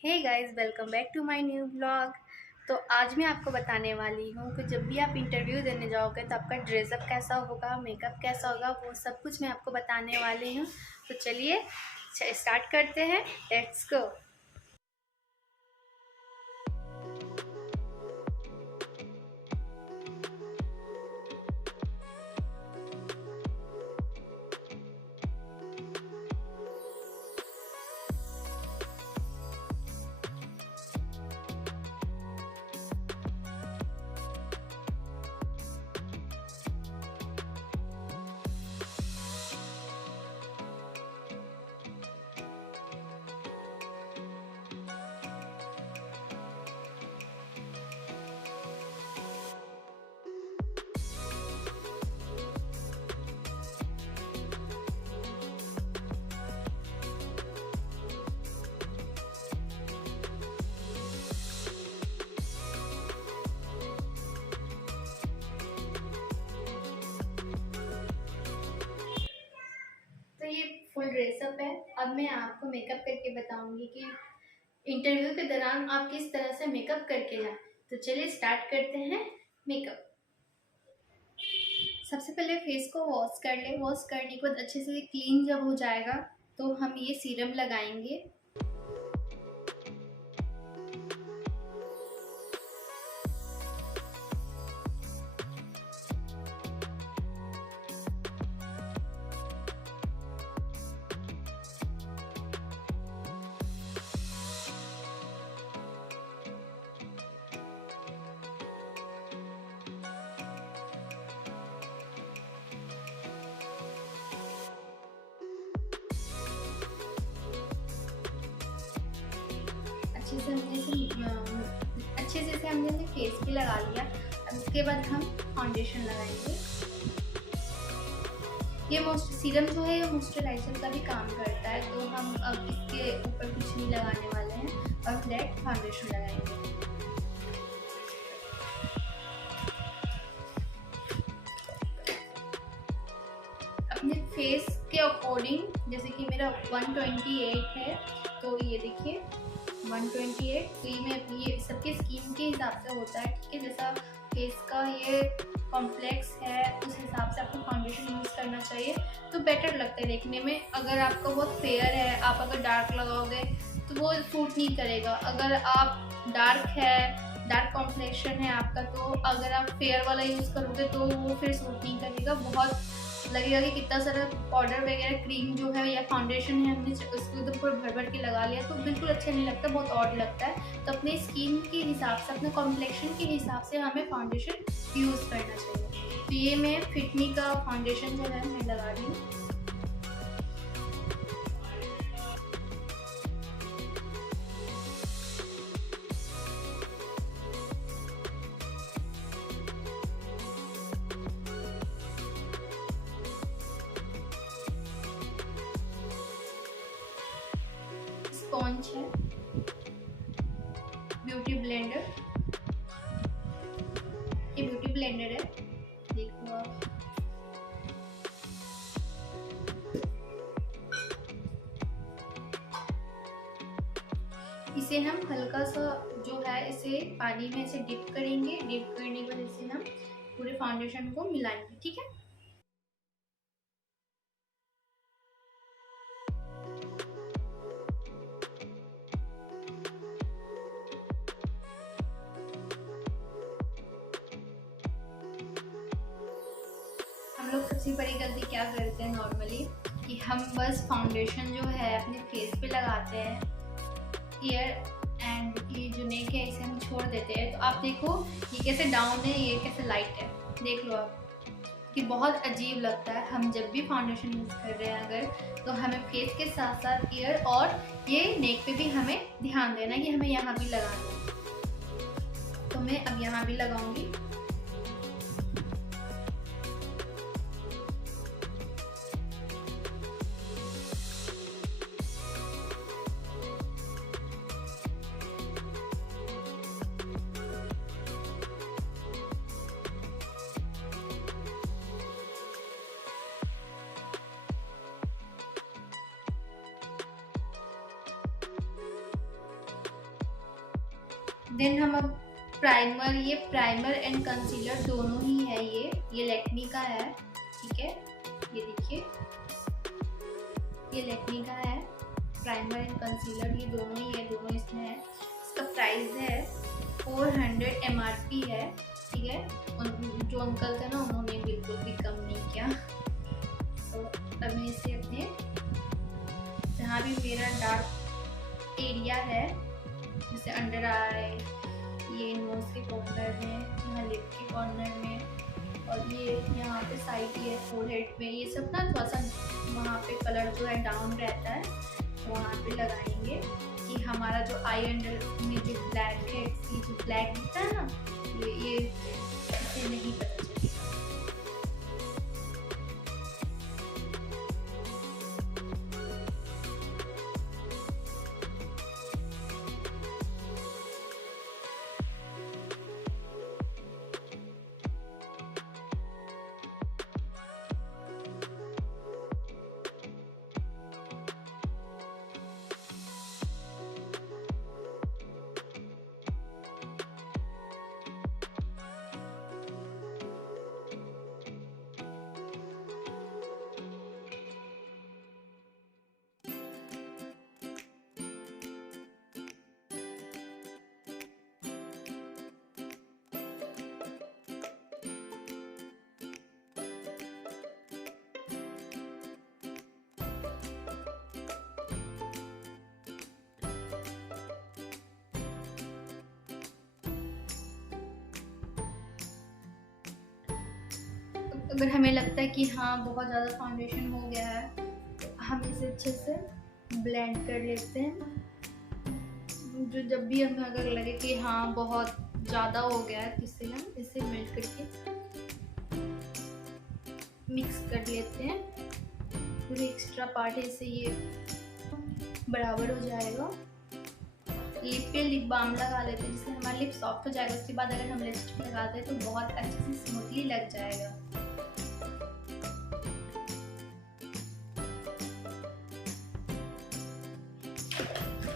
Hey guys, welcome back to my new blog. तो आज मैं आपको बताने वाली हूँ कि जब भी आप इंटरव्यू देने जाओगे तो आपका ड्रेसअप कैसा होगा, मेकअप कैसा होगा, वो सब कुछ मैं आपको बताने वाली हूँ। तो चलिए स्टार्ट करते हैं। Let's go. तो ये फुल ड्रेसअप है। अब मैं आपको मेकअप करके बताऊंगी कि इंटरव्यू के दौरान आप किस तरह से मेकअप करके जाएं। तो चलिए स्टार्ट करते हैं मेकअप। सबसे पहले फेस को वॉश कर ले। वॉश करने के बाद अच्छे से क्लीन जब हो जाएगा तो हम ये सीरम लगाएंगे। अच्छे से हमने फेस पे लगा लिया। अब इसके बाद हम फाउंडेशन लगाएंगे। ये सीरम जो है ये मॉइस्चराइजर का भी काम करता है, तो हम अब इसके ऊपर कुछ नहीं लगाने वाले हैं और फ्लैट फाउंडेशन लगाएंगे। अपने फेस के अकॉर्डिंग, जैसे कि मेरा 128 है, तो ये देखिए 128। तो ये सबके स्किन के हिसाब से होता है, ठीक है। जैसा फेस का ये कॉम्प्लेक्स है उस हिसाब से आपको फाउंडेशन यूज़ करना चाहिए, तो बेटर लगता है देखने में। अगर आपका बहुत फेयर है, आप अगर डार्क लगाओगे तो वो सूट नहीं करेगा। अगर आप डार्क है, डार्क कॉम्प्लेक्शन है आपका, तो अगर आप फेयर वाला यूज़ करोगे तो वो फिर सूट नहीं करेगा। बहुत लगेगा कि कितना सारा पाउडर वगैरह, क्रीम जो है या फाउंडेशन है, हमने उसको एकदम पूरा भर भर के लगा लिया, तो बिल्कुल अच्छा नहीं लगता, बहुत ऑड लगता है। तो अपने स्किन के हिसाब से, अपने कॉम्प्लेक्शन के हिसाब से हमें फाउंडेशन यूज़ करना चाहिए। तो ये मैं फिटमी का फाउंडेशन जो है मैं लगा रही हूँ। स्पॉन्ज है, ब्यूटी ब्लेंडर, ये ब्यूटी ब्लेंडर है, देखो आप। इसे हम हल्का सा जो है इसे पानी में इसे डिप करेंगे। डिप करने के बाद इसे हम पूरे फाउंडेशन को मिलाएंगे, ठीक है। हम लोग सबसे बड़ी गलती क्या करते हैं नॉर्मली, कि हम बस फाउंडेशन जो है अपने फेस पे लगाते हैं, ईयर एंड ये जो नेक है इसे हम छोड़ देते हैं। तो आप देखो ये कैसे डाउन है, ये कैसे लाइट है, देख लो आप कि बहुत अजीब लगता है। हम जब भी फाउंडेशन यूज़ कर रहे हैं अगर, तो हमें फेस के साथ साथ ईयर और ये नेक पे भी हमें ध्यान देना है कि हमें यहाँ भी लगाना है। तो मैं अब यहाँ भी लगाऊंगी। देन हम अब प्राइमर, ये प्राइमर एंड कंसीलर दोनों ही है, ये लैक्मी का है, ठीक है। ये देखिए, ये लैक्मी का है, प्राइमर एंड कंसीलर ये दोनों ही है, दोनों इसमें है। इसका प्राइस है 400 MRP है, ठीक है। जो अंकल थे ना, उन्होंने बिल्कुल भी कम नहीं किया। तो अब मैं इसे अपने, जहाँ भी मेरा डार्क एरिया है, जैसे अंडर आई, ये नोज के कॉर्नर में, यहाँ लिप के कॉर्नर में, और ये यहाँ पे साइड, ये फोरहेड में, ये सब ना थोड़ा सा वहाँ पे कलर जो है डाउन रहता है, तो वहाँ पे लगाएंगे कि हमारा जो आई अंडर में जो ब्लैक है, ये जो ब्लैक दिखता है ना, ये इसे नहीं पता चलेगा। अगर हमें लगता है कि हाँ बहुत ज़्यादा फाउंडेशन हो गया है, तो हम इसे अच्छे से ब्लेंड कर लेते हैं। जो जब भी हमें अगर लगे कि हाँ बहुत ज़्यादा हो गया है, तो इससे हम इसे मेल्ट करके मिक्स कर लेते हैं। पूरे एक्स्ट्रा पार्ट है, इससे ये बराबर हो जाएगा। लिप पे लिप बाम लगा लेते हैं, जिससे हमारा लिप सॉफ्ट हो जाएगा। उसके बाद अगर हम लिपस्टिक लगाते हैं तो बहुत अच्छे से स्मूथली लग जाएगा।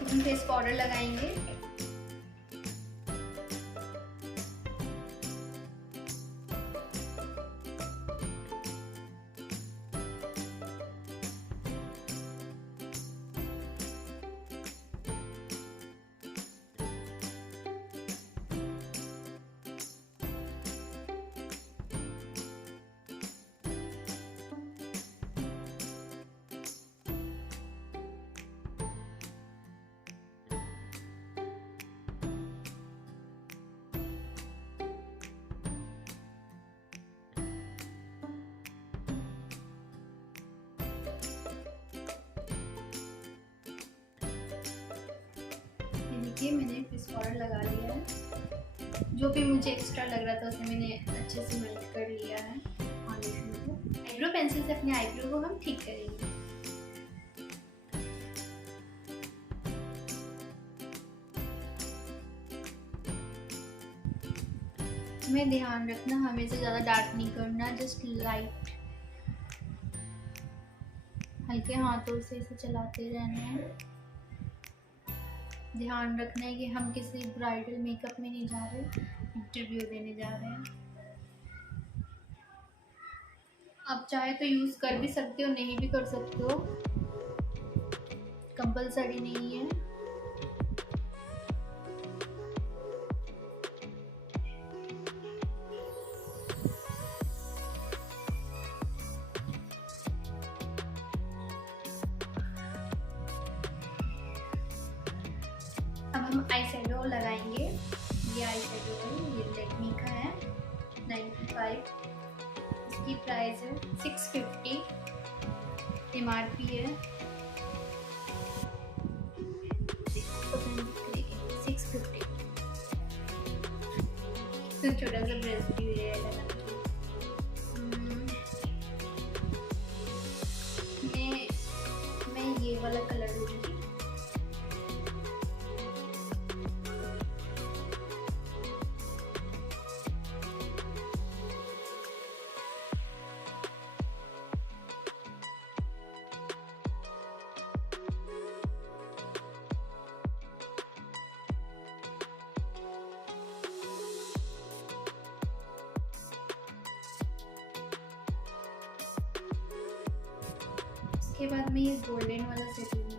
हम फेस पाउडर लगाएंगे। देखिए मैंने फेस पाउडर लगा लिया है। जो भी मुझे एक्स्ट्रा लग रहा था उसे मैंने अच्छे से मेल्ट कर लिया है फाउंडेशन को। आईब्रो पेंसिल से अपने आईब्रो को हम ठीक करेंगे। हमें ध्यान रखना, हमें से ज़्यादा डार्क नहीं करना, जस्ट लाइट हल्के हाथों से इसे चलाते रहना है। ध्यान रखना है कि हम किसी ब्राइडल मेकअप में नहीं जा रहे, इंटरव्यू देने जा रहे हैं। आप चाहे तो यूज़ कर भी सकते हो, नहीं भी कर सकते हो, कंपलसरी नहीं है। अब हम आई शैडो लगाएंगे। ये आई शैडो है, ये लैक्मी का है, 95। इसकी प्राइस है 650, MRP है 650। तो छोटा सा ब्रश भी है। मैं ये वाला कलर लूँगी। उसके बाद मैं ये गोल्डन वाला सेट लूँगी।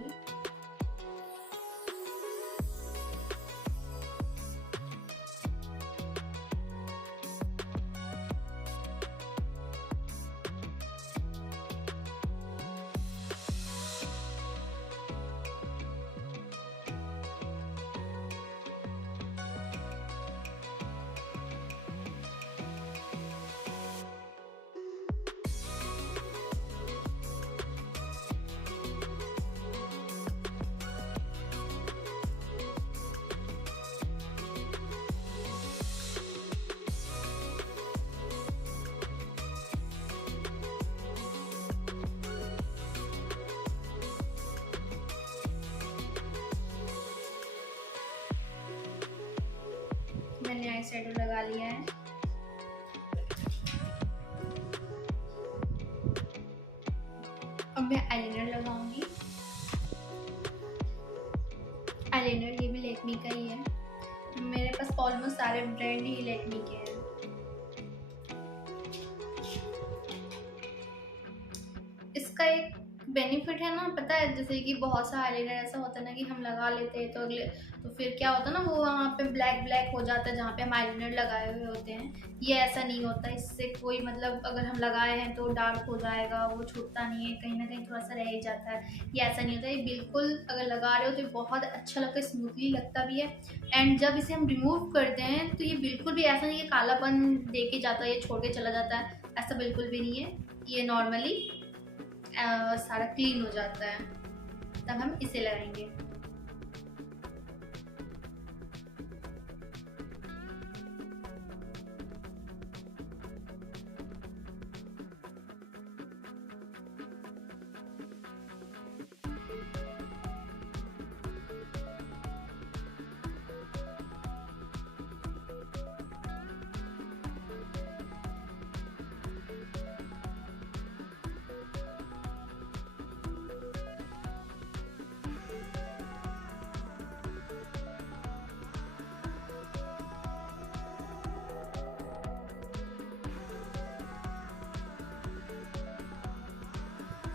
मैंने आई शेडो लगा लिया है। अब मैं आईलाइनर लगाऊंगी। आईलाइनर ये भी लैक्मे का ही है। मेरे पास ऑलमोस्ट सारे ब्रांड ही लैक्मे के हैं। इसका एक बेनिफिट है ना, पता है, जैसे कि बहुत सा आईलाइनर ऐसा होता है ना कि हम लगा लेते हैं तो फिर क्या होता है ना, वो वहाँ पे ब्लैक ब्लैक हो जाता है जहाँ पे हम आईलाइनर लगाए हुए होते हैं। ये ऐसा नहीं होता, इससे कोई मतलब अगर हम लगाए हैं तो डार्क हो जाएगा, वो छूटता नहीं है, कहीं ना कहीं थोड़ा सा रह ही जाता है। ये ऐसा नहीं होता, ये बिल्कुल अगर लगा रहे हो तो ये बहुत अच्छा लगता है, स्मूथली लगता भी है। एंड जब इसे हम रिमूव करते हैं तो ये बिल्कुल भी ऐसा नहीं है कालापन दे के जाता है, ये छोड़ के चला जाता है, ऐसा बिल्कुल भी नहीं है। ये नॉर्मली सारा क्लीन हो जाता है। तब हम इसे लगाएंगे।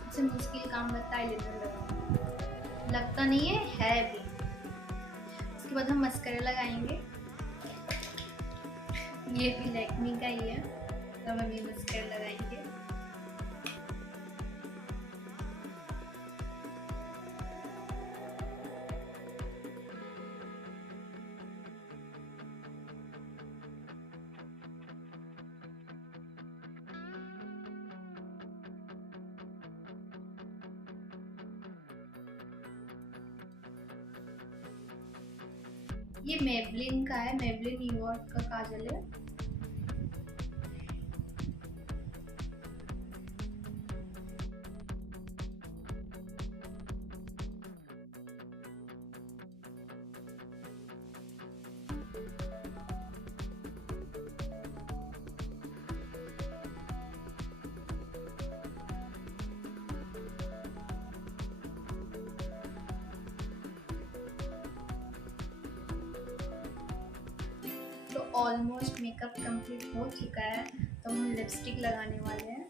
सबसे मुश्किल काम लगता है आईलाइनर लगाना, लगता नहीं है भी। उसके बाद हम मस्करा लगाएंगे। ये भी लैक्मे का ही है, तो हम ये मस्करा लगाएंगे। ये मेबलिन का है, मेबलिन न्यूयॉर्क का काजल है। तो ऑलमोस्ट मेकअप कंप्लीट हो चुका है, तो हम लिपस्टिक लगाने वाले हैं।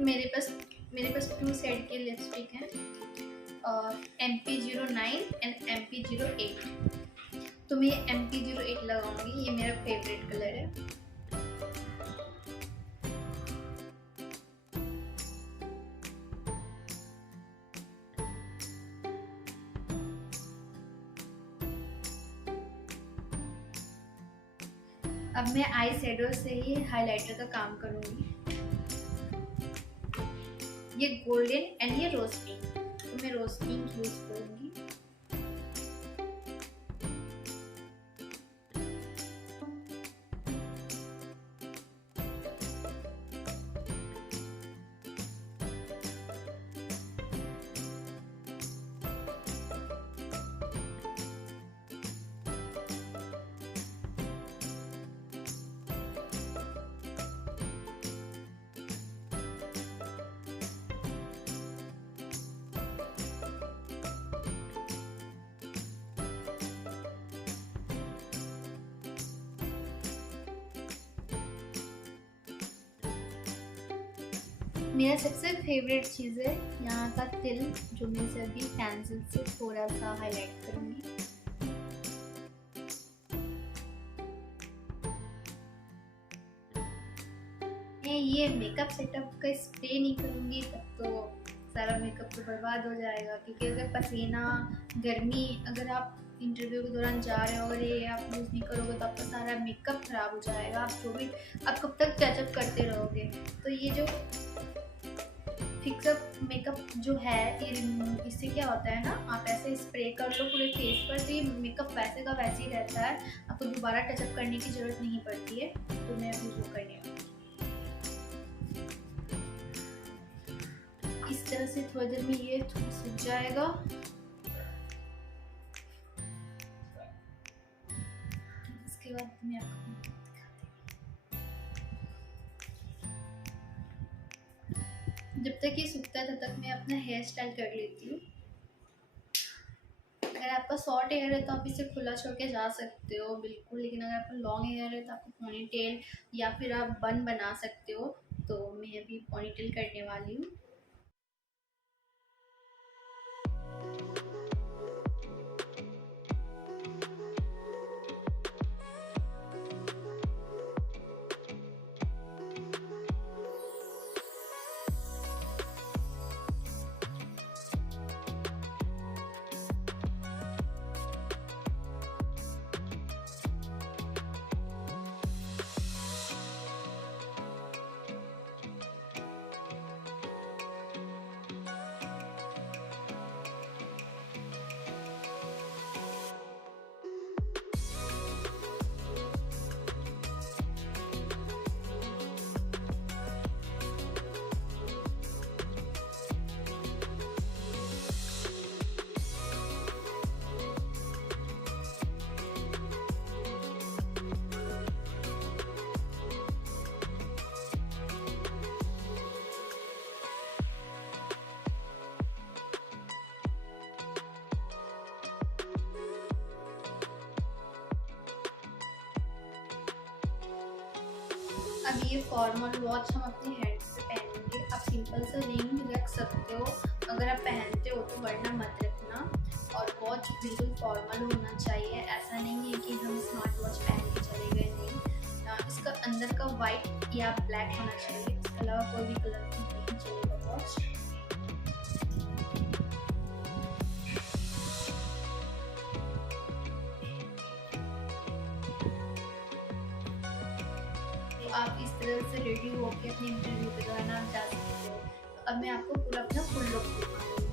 मेरे पास 2 सेट के लिपस्टिक हैं, MP09 एंड MP08। तो मैं MP08 लगाऊंगी, ये मेरा फेवरेट कलर है। अब मैं आई शेडो से ही हाइलाइटर का काम करूंगी। ये गोल्डन एंड ये रोज पिंक, तो मैं रोज पिंक यूज करूंगी। मेरा सबसे फेवरेट चीज़ है यहाँ का तिल, जो मैं इसे अभी पेंसिल से थोड़ा सा हाईलाइट करूँगी। मैं ये मेकअप सेटअप का स्प्रे नहीं करूँगी तब तो सारा मेकअप तो बर्बाद हो जाएगा, क्योंकि अगर पसीना, गर्मी, अगर आप इंटरव्यू के दौरान जा रहे हो, अगर ये आप यूज़ नहीं करोगे तो आपका सारा मेकअप ख़राब हो जाएगा। आप जो भी, आप कब तक टचअप करते रहोगे। तो ये जो फिक्सअप मेकअप जो है, ये इससे क्या होता है ना, आप ऐसे स्प्रे कर लो पूरे फेस पर, तो ये मेकअप वैसे का वैसे ही रहता है, आपको दोबारा टचअप करने की ज़रूरत नहीं पड़ती है। तो मैं अभी वो करने वाली हूँ। इस तरह से थोड़ी देर में ये सूख जाएगा। इसके बाद मैं आपको जब तक ये सूखता है तब तक मैं अपना हेयर स्टाइल कर लेती हूँ। अगर आपका शॉर्ट हेयर है तो आप इसे खुला छोड़ के जा सकते हो बिल्कुल, लेकिन अगर आपका लॉन्ग हेयर है तो आपको पोनी टेल या फिर आप बन बना सकते हो। तो मैं अभी पोनी टेल करने वाली हूँ। अब ये फॉर्मल वॉच हम अपने हैंड्स पे पहनेंगे। आप सिंपल सा रिंग रख सकते हो अगर आप पहनते हो तो, वरना मत रखना। और वॉच बिल्कुल फॉर्मल होना चाहिए, ऐसा नहीं है कि हम स्मार्ट वॉच पहन के चले गए, नहीं। इसका अंदर का वाइट या ब्लैक होना चाहिए, इसके अलावा कोई भी कलर नहीं चलेगा वॉच। आप इस तरह से रेडी होकर अपने इंटरव्यू के दौरान आप जा सकते हो। अब मैं आपको पूरा अपना फुल लुक दिखाऊंगी।